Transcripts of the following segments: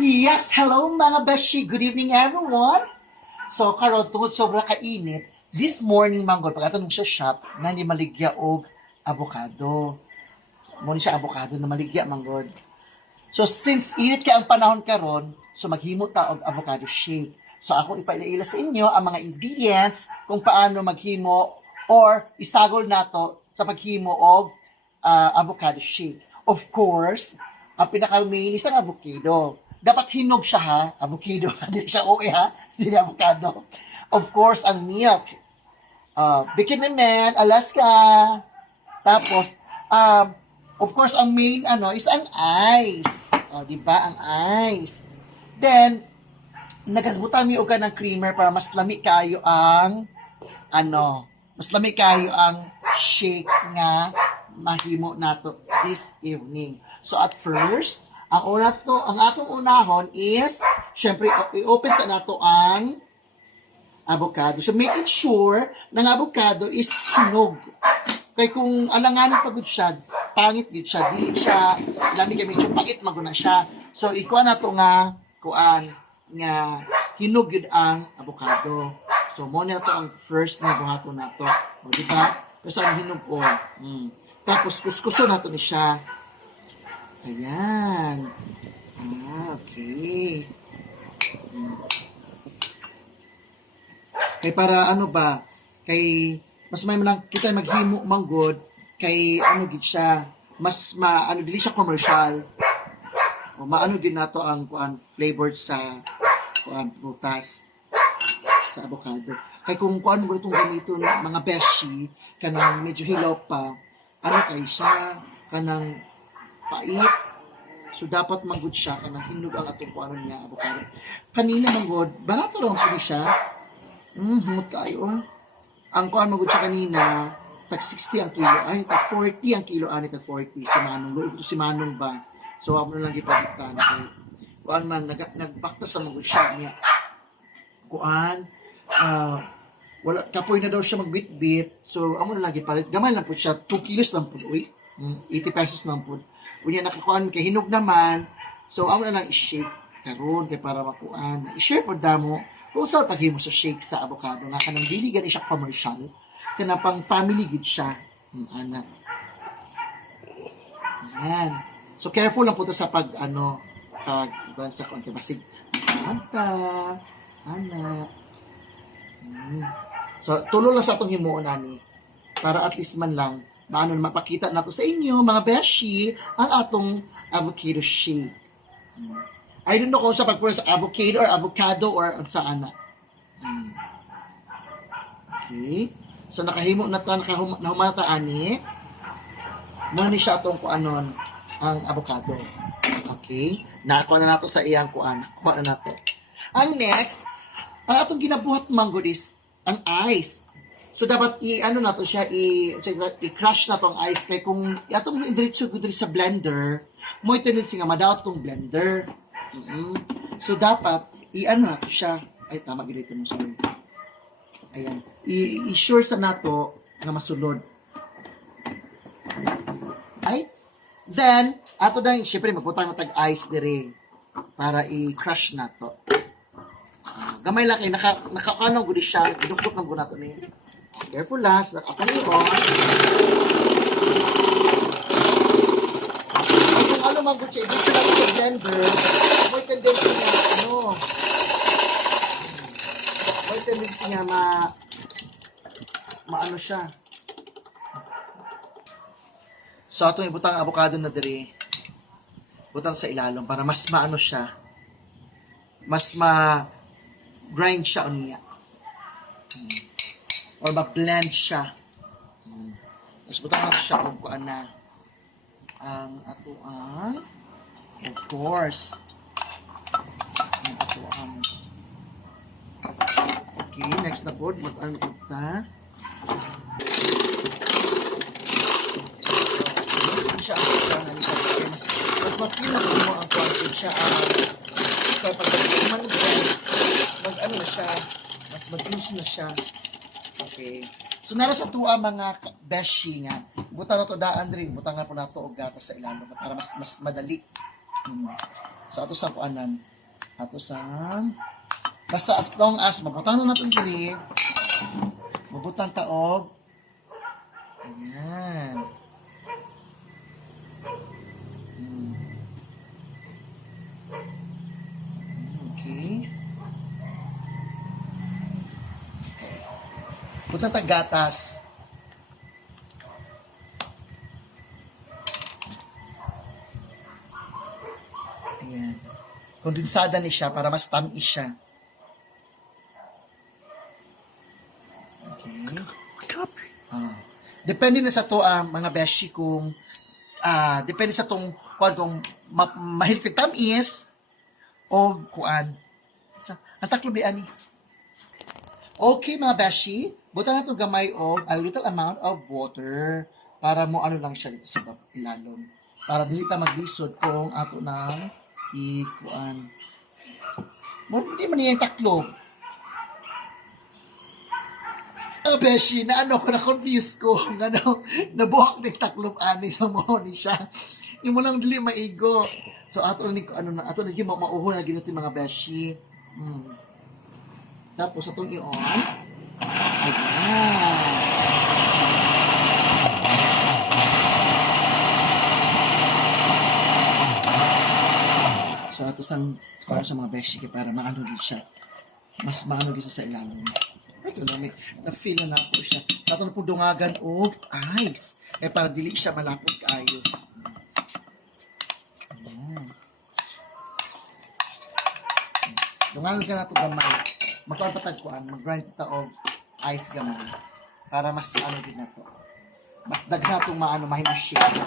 Yes, hello mga beshi. Good evening everyone. So karon tungod sobra kainit, this morning manggod pagkatanong sa shop na ni maligya og avocado. Mo ni siya avocado na maligya manggod. So since init ka ang panahon karon, so maghimo ta og avocado shake. So ako ipaila sa inyo ang mga ingredients kung paano maghimo or isagol nato sa paghimo og avocado shake. Of course, ang pinaka-main isang avocado. Dapat hinog siya ha, avocado. Hindi siya OA ha, hindi avocado. Of course, ang milk. Bikini Man, Alaska. Tapos, of course, ang main is ang ice. Di ba? Ang ice. Then, nagasbutan mi og ng creamer para mas lami kayo ang mas lami kayo ang shake nga mahimo nato this evening. So at first, ang atong unahon is syempre i-open sa nato ang avocado. So make it sure na ang avocado is hinog. Kay kung alanganin pagod siya, pangit gid siya, dili siya lami kay medyo pait maguna siya. So ikuha nato nga kuan nga hinog yun ang avocado. So mo na to ang first nga buhaton nato. O di ba? Kasi ang hinog ko. Tapos kuskuso nato ni siya. Ayan. Okay. Kay para kay mas may man kita maghimo manggod kay gid siya, mas dili siya commercial. O maano din nato ang flavored sa prutas sa avocado. Kay kung kuan mo itong ganito mga beshi kanang medyo hilaw pa, kay siya kanang pait. So dapat manggod siya kanang hinog ang atong kuan niya avocado. Kanina manggod, barato lang po siya. Humot kayo. Ang kuan manggod siya kanina, tag 60 ang kilo, tag 40 ang kilo, tag 40 si Manong. Ito si Manong ba? So ako na lang gipagitan kay kuan man nagbakta sa manggod siya niya. Kuan wala kapoy na daw siya magbitbit. So amo na lang gipalit. Gamay lang po siya, 2 kilos lang po. 80 pesos lang po. Unya nakakuan kay hinog naman. So amo na lang i-shake karon kay para makuan. I-share pod damo kung saan paghimo sa shake sa avocado nga kanang dili gani siya commercial. Kana pang family gid siya. Anak. Ayan. So careful lang po to sa pag sa konti basig. Santa. Anak. So tulo lang sa atong himuon ani para at least man lang mapakita nato sa inyo mga beshi ang atong avocado shake. I don't know kung sa pagpura sa avocado or saan na. Okay. So nakahimo na ta nahumata ani. Muna ni siya atong kuanon ang avocado. Okay. Nakuha na nato sa iyang kuan. Kuha na nato. Ang next, ang atong ginabuhat manggod is ang ice. So dapat nato siya i-crush na tong ice kay kung atong indiretso gud sa blender, mo tendency nga madawat tong blender. So dapat nato siya. Ay tama gid ito mo sorry. Ayan. I-sure sa nato nga masulod. Ay. Then ato dang syempre magputang na tag ice dire para i-crush nato. Gamay lang kay nakaano gud siya, idukdok na gud nato ni. Careful lang, sa nakakani o. Kung man gud siya, dito lang sa blender, may tendency niya, may tendency niya maano siya. So, atong ibutang avocado na diri, butang sa ilalong para mas maano siya, mas grind siya niya. Or ma-blend siya. Tapos butang natin siya kung kuan na ang atuan. Of course. Ang atuan. Okay, next na po. Mag-arm po ta. Siya ang atuan. Mas mapila mo ang kuan siya. Kaya pag mag-ano na siya. Mas mag-juicy na siya. Okay. So nara sa tuwa mga beshi nga. Butang na to daan rin, butang nga po na to og gatas sa ilalim para mas madali. So ato sa kuanan. Ato sa basta as long as mabutang na natin dili. Mabutang taog. Ayan. Okay. Butang tag gatas. Ayan. Kondensada ni siya para mas tamis siya. Okay. Depende na sa to mga beshi kung depende sa tong kung mahilig tamis o kuan. Ang taklo bi ani. Okay mga beshi, butang na to gamay og a little amount of water para mo ano lang siya dito sa ilalom. Para dili ta maglisod kung ato nang ikuan. Mo di man yung taklo. Beshi, na ano ko, na-confuse ko. Nabuhak ng taklong ani sa mo ni siya. Yung mo lang dili maigo. So, ato ni ato ni mauho na ginuti mga beshi. Tapos, atong i-on. Ayan. So, ato para sa mga beshi para maano din siya. Mas maano din siya sa ilalim. Ito na, na-feel na po siya. Sa ito na po dungagan o ice. Kaya para dili siya malapot kaayo. Dungagan ka na ito gamay. Magkaon patagkuan, mag-grind ito o ice gamay. Para mas ano din na ito. Mas dagna itong mahimong shake.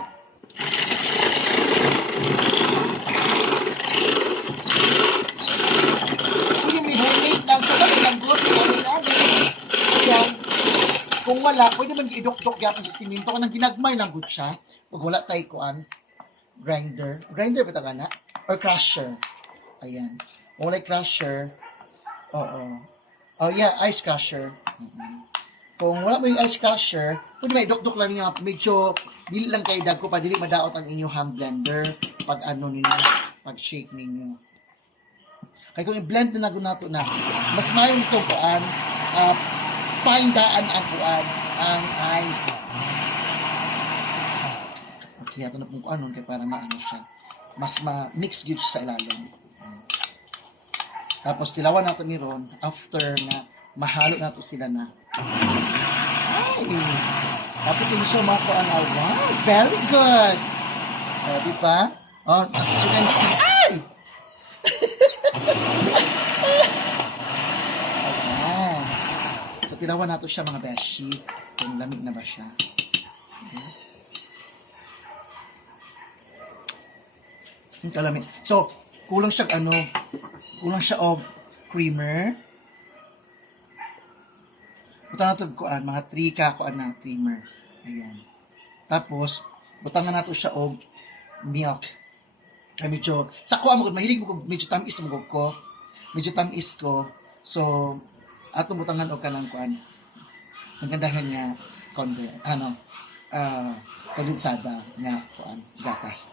Kung may homemade lang sa lang gusto, kung wala, pwede man i-dok-dok yapon sa siminto ka nang ginagmay lang good siya. Pag wala tayo kuan, grinder ba ito ka na? Or crusher. Ayan. Kung wala crusher, oo. Oh yeah, ice crusher. Kung wala mo yung ice crusher, pwede may dok-dok lang niya. Medyo, dili lang kayo dag ko pa, dili madaot ang inyong hand blender pag ano ninyo, pag shake ninyo. Kaya kung i-blend na nato na, mas mayroon ito kuan, fine daan ang kuan, ang ice. Okay, ito na pong kuan kaya para maano siya. Mas ma-mix yun sa ilalim. Tapos tilawan natin ni Ron after na mahalo nato sila na. Ay! Tapos hindi siya mga kuan. Wow! Very good! O, di ba? Oh, as you can see, ay! So, tilawan nato siya mga beshi. Kung lamig na ba siya. Okay. Yung kalamig. So, kulang siya og creamer. Butang nato kuan mga 3 ka kuan na creamer. Ayan. Tapos, butangan nato siya og milk. Ay medyo, sa kuan mo, mahilig mo medyo tamis mo ko. Medyo tamis ko. So, ato butangan og kanang kuan. Ang gandahan nga kondensada nga kuan gatas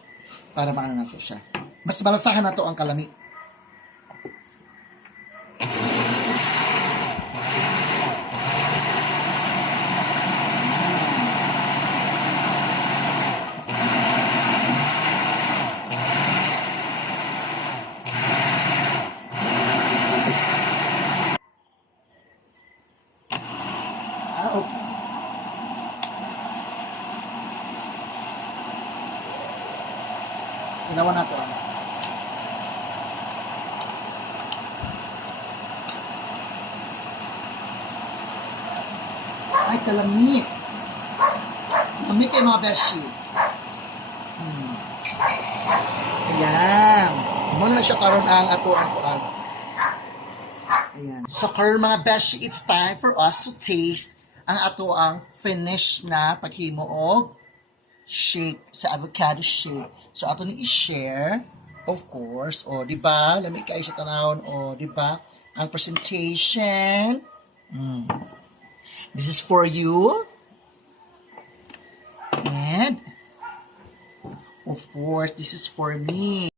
para maano nato siya. Mas malasahan nato ang kalami. Okay. Ginawa na ito. Ay, kalami. Kami kayo mga beshi. Ayan. Muna na siya karoon ang atuan ko. Ayan. So, karoon mga beshi, it's time for us to taste ang ato ang finish na paghimo og shake sa avocado shake. So ato ni i-share of course. O di ba? Lamig kayo sa tanawon o di ba? Ang presentation. This is for you. And of course, this is for me.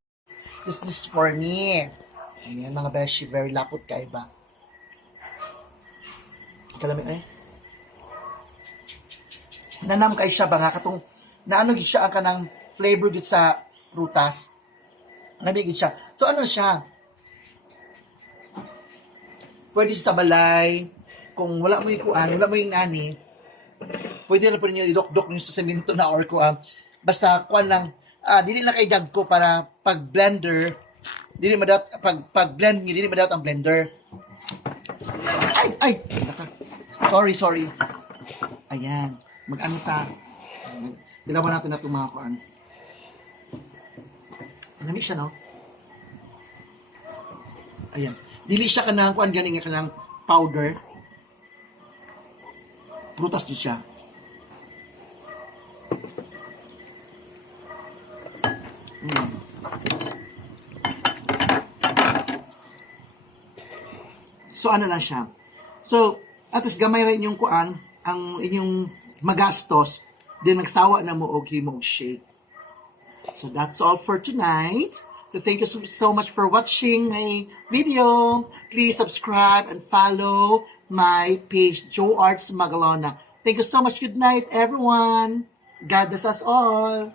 This is for me. Ayan, mga beshi, very lapot kayo ba? Kalami ay. Nanam kay siya ba nga katong naano gid siya ang kanang flavor gid sa prutas. Nabi gid siya. So ano siya? Pwede siya sa balay. Kung wala mo yung kuan, wala mo yung nani, pwede na po ninyo idok-dok nyo sa semento na or kuan. Basta kuan lang, dili lang kay dagko para pag blender, dili madawat pag blend niyo, dili madawat ang blender. Ay. Sorry. Ayan. Mag-ano ta? Dilawan natin na itong mga kuan. Lamig siya, no? Ayan. Dili siya kanang kuan ganing kanang powder. Prutas din siya. So ano lang siya. So at least gamay ra inyong kuan ang inyong magastos then magsawa na mo og himo og shake. So that's all for tonight. So thank you so much for watching my video. Please subscribe and follow my page, Joe Arts Magalona. Thank you so much. Good night, everyone. God bless us all.